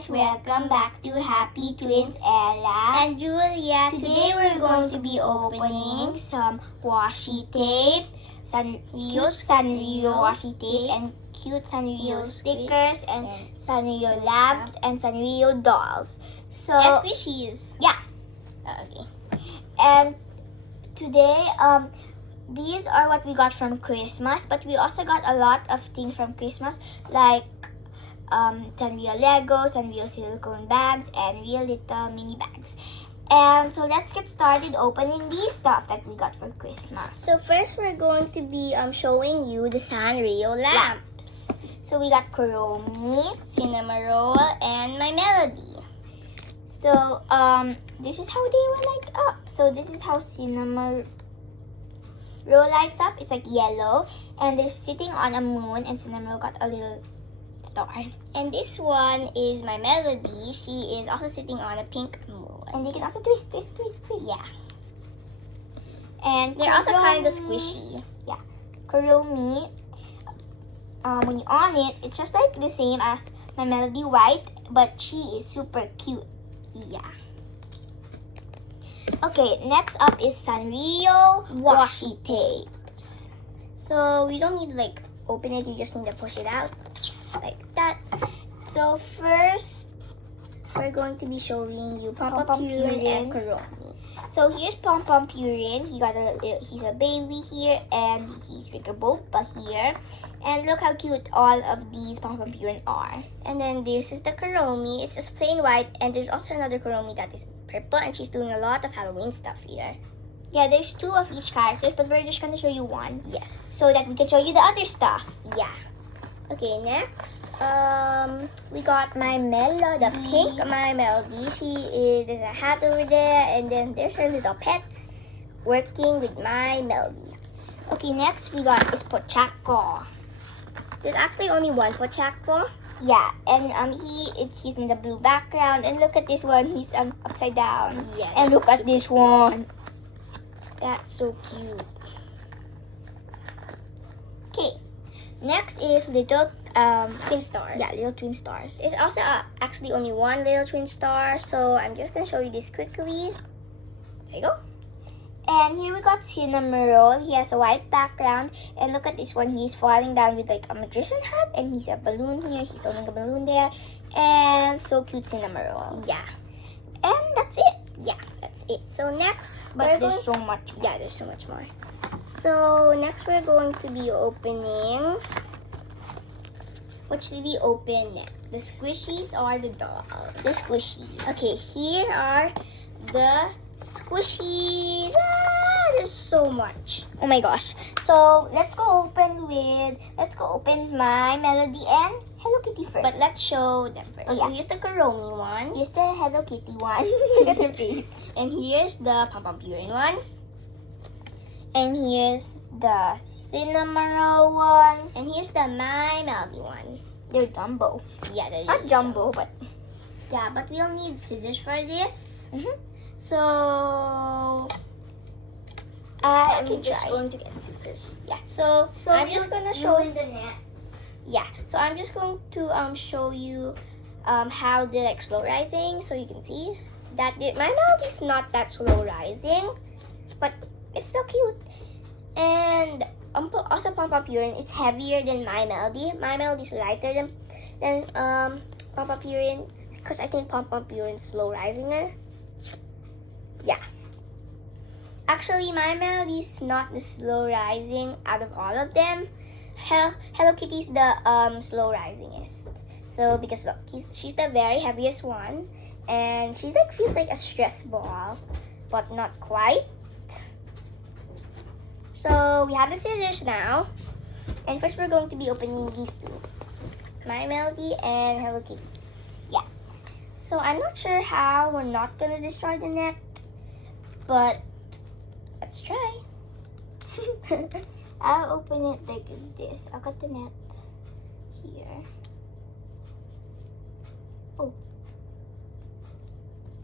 guys, welcome back to Happy Twins Ella and Julia. Today we're going to be opening some washi tape, Sanrio washi tape, and cute Sanrio stickers, and Sanrio lamps, and Sanrio dolls. So and squishies. Yeah. Okay. And today, these are what we got from Christmas, but we also got a lot of things from Christmas, like Sanrio Legos, Sanrio silicone bags, and real little mini bags. And so let's get started opening these stuff that we got for Christmas. So first we're going to be showing you the Sanrio lamps. So we got Kuromi, Cinnamon Roll, and My Melody. So this is how they will light up. So this is how Cinnamon Roll lights up. It's like yellow, and they're sitting on a moon, and Cinnamon Roll got a little star. And this one is My Melody. She is also sitting on a pink moon. And they can also twist. Yeah. And they're also kind of squishy. Yeah. Kuromi, when you on it, it's just like the same as My Melody White, but she is super cute. Yeah. Okay, next up is Sanrio washi tapes. So we don't need to like open it, you just need to push it out like that. So first we're going to be showing you Pom Pom Purin and Kuromi. So here's Pom Pom Purin. He's a baby here, and he's drinking boba here. And look how cute all of these Pom Pom Purin are. And then this is the Kuromi. It's just plain white, and there's also another Kuromi that is purple, and she's doing a lot of Halloween stuff here. Yeah, there's two of each character, but we're just gonna show you one. Yes. So that we can show you the other stuff. Yeah. Okay, next, we got My Melody, the pink My Melody. There's a hat over there, and then there's her little pets working with My Melody. Okay, next we got is Pochaco. There's actually only one Pochaco. Yeah, and he's in the blue background, and look at this one, he's upside down. Yeah. And look at this one. That's so cute. Okay. Next is little twin stars. Yeah, little twin stars. It's also actually only one little twin star, so I'm just gonna show you this quickly. There you go. And here we got Cinnamon Roll. He has a white background, and look at this one. He's falling down with like a magician hat, and he's a balloon here. He's holding a balloon there, and so cute Cinnamon Roll. Yeah. And that's it. Yeah, that's it. So next, but there's so much. Yeah, there's so much more. So next we're going to be opening. What should we open next? The squishies or the dolls? The squishies. Okay, here are the squishies. Ah, there's so much. Oh my gosh. So let's go open My Melody and Hello Kitty first. But let's show them first. Oh, yeah. So here's the Kuromi one. Here's the Hello Kitty one. Look at her face. And here's the Pom Pom Purin one. And here's the Cinnamon Roll one. And here's the My Melody one. They're jumbo. Yeah, they're not jumbo, but yeah, but we'll need scissors for this. So I'm just going to get scissors. Yeah. So I'm just gonna show you the net. Yeah. So I'm just going to show you how they're like slow rising, so you can see that My Melody's not that slow rising, but it's still cute. And also Pom Pom Purin, it's heavier than My Melody. My Melody's lighter than Pom Pom Purin, because I think Pom Pom Purin's slow risinger. Yeah. Actually, My Melody's not the slow rising out of all of them. Hello Kitty's the slow risingest. So because look, she's the very heaviest one, and she's like feels like a stress ball, but not quite. So we have the scissors now, and first we're going to be opening these two, My Melody and Hello Kitty. Yeah. So I'm not sure how we're not gonna destroy the net, but let's try. I'll open it like this. I'll got the net here. Oh.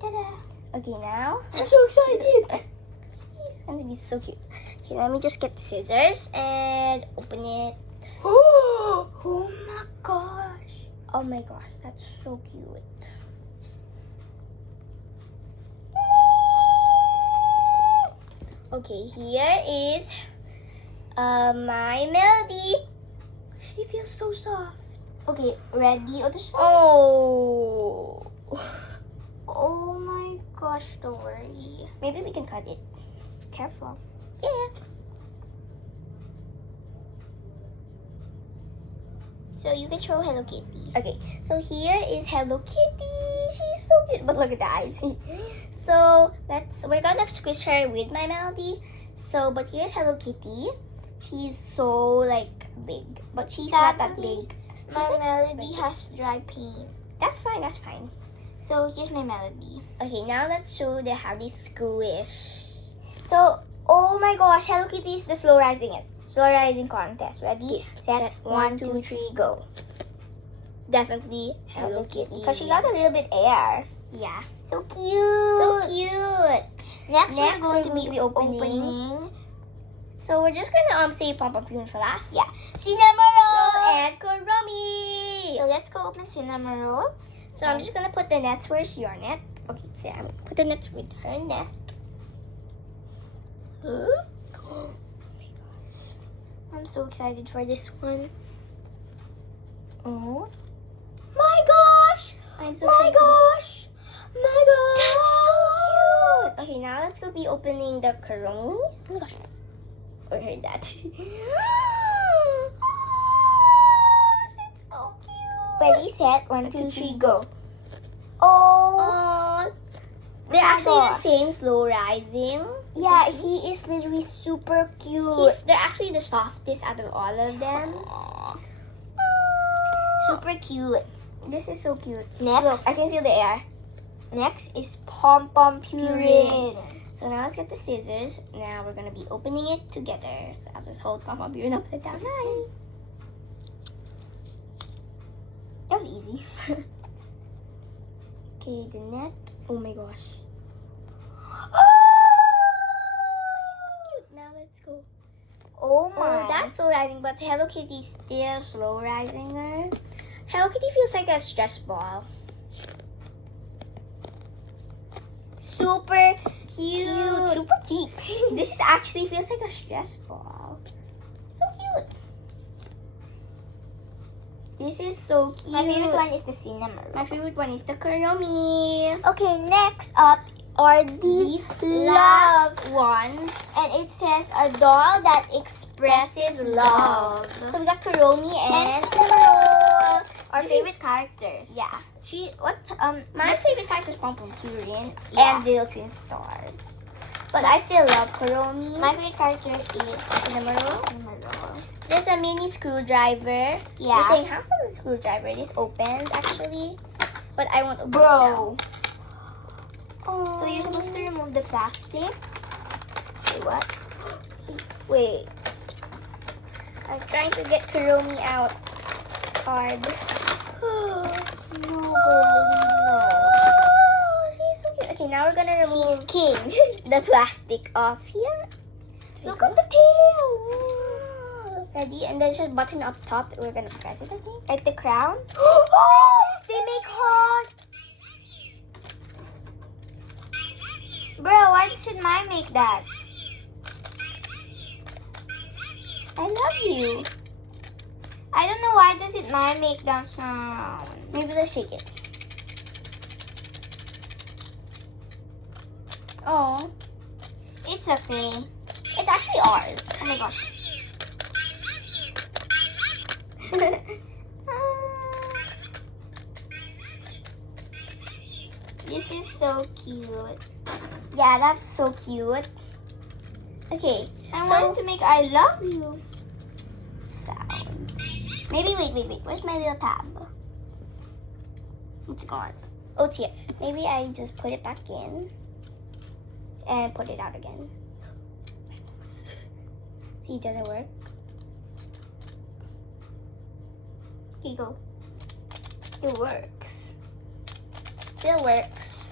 Ta-da! Okay, now I'm so excited. It's gonna be so cute. Okay, let me just get the scissors and open it. Oh my gosh. Oh my gosh, that's so cute. Okay, here is my Melody. She feels so soft. Okay, ready? Oh. Oh my gosh, don't worry. Maybe we can cut it. Careful. Yeah. So you can show Hello Kitty. Okay, so here is Hello Kitty. She's so cute, but look at the eyes. So we're gonna squish her with my Melody. So, but here's Hello Kitty. She's so like big, but she's not that Sadly, big. She's My like, Melody like has dry paint. That's fine. That's fine. So here's my Melody. Okay, now let's show the how they squish. So, oh my gosh, Hello Kitty is the slow rising contest. Ready, set, 1, 2, 3, go. Definitely Hello Kitty. Because she got a little bit air. Yeah. So cute. So cute. Next Next, we're going to be opening. opening. So we're just gonna say Pom Pom for last. Yeah, cinnamon roll. And Kuromi. So let's go open cinnamon roll. So I'm just gonna put the nets. Where's your net? Okay, so I'm gonna put the nets with her net. Oh my gosh. I'm so excited for this one. Oh my gosh! I'm so my excited. gosh! My gosh! That's so cute. Okay, now let's go be opening the Kuromi. Oh my gosh. I heard that. It's so cute. Ready, set, 1, 2, 3, go. Oh, Oh, they're my actually the gosh. same slow rising. Yeah, he is literally super cute. They're actually the softest out of all of them. Super cute. This is so cute. Next, Look, I can feel the air. next is Pom Pom Puree. So now let's get the scissors. Now we're gonna be opening it together. So I'll just hold Pom Pom Puree upside down. Hi. That was easy. Okay, the net. Oh my gosh. Now let's go. Oh Oh, my. that's slow rising, but Hello Kitty's still slow rising her. Hello Kitty feels like a stress ball. super Cute. super deep. This is actually feels like a stress ball. So cute. This is so cute. My favorite one is the cinnamon roll. My favorite one is the Kuromi. Okay, next up are these love. Last ones. And it says a doll that expresses love. So we got Kuromi And and cinnamon roll. Our favorite characters. yeah. My My favorite character is Pom Pom Puree Yeah. and Little Twin Stars. But I still love Kuromi. my favorite character is Cinnamon roll. cinnamon roll. There's a mini screwdriver. Yeah. You're saying, how's the screwdriver? This opens actually. But I won't open it Bro. now. Oh. So you're supposed to remove the plastic. Wait, what? Wait. I'm trying to get Kuromi out. It's hard. No, girlie, no. Oh, she's so cute. Okay, now we're gonna remove King. the plastic off here. Look at the tail. Ready? And there's a button up top. We're gonna press it, I think. Like the crown. They make heart. Bro, why doesn't mine make that? I love you. I don't know why doesn't mine make that sound. Maybe let's shake it. Oh, It's okay. it's actually ours. Oh my gosh. This is so cute. Yeah, that's so cute. Okay, I so wanted to make I love you sound. maybe wait. Where's my little tab? It's gone. Oh, it's here. Maybe I just put it back in and put it out again. See, does it work? Here you go. It works. Still works.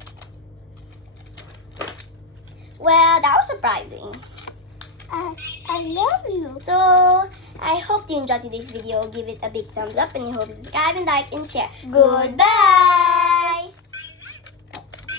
Well, that was surprising. I love you. So, I hope you enjoyed today's video. Give it a big thumbs up and I hope you subscribe and like and share. Goodbye!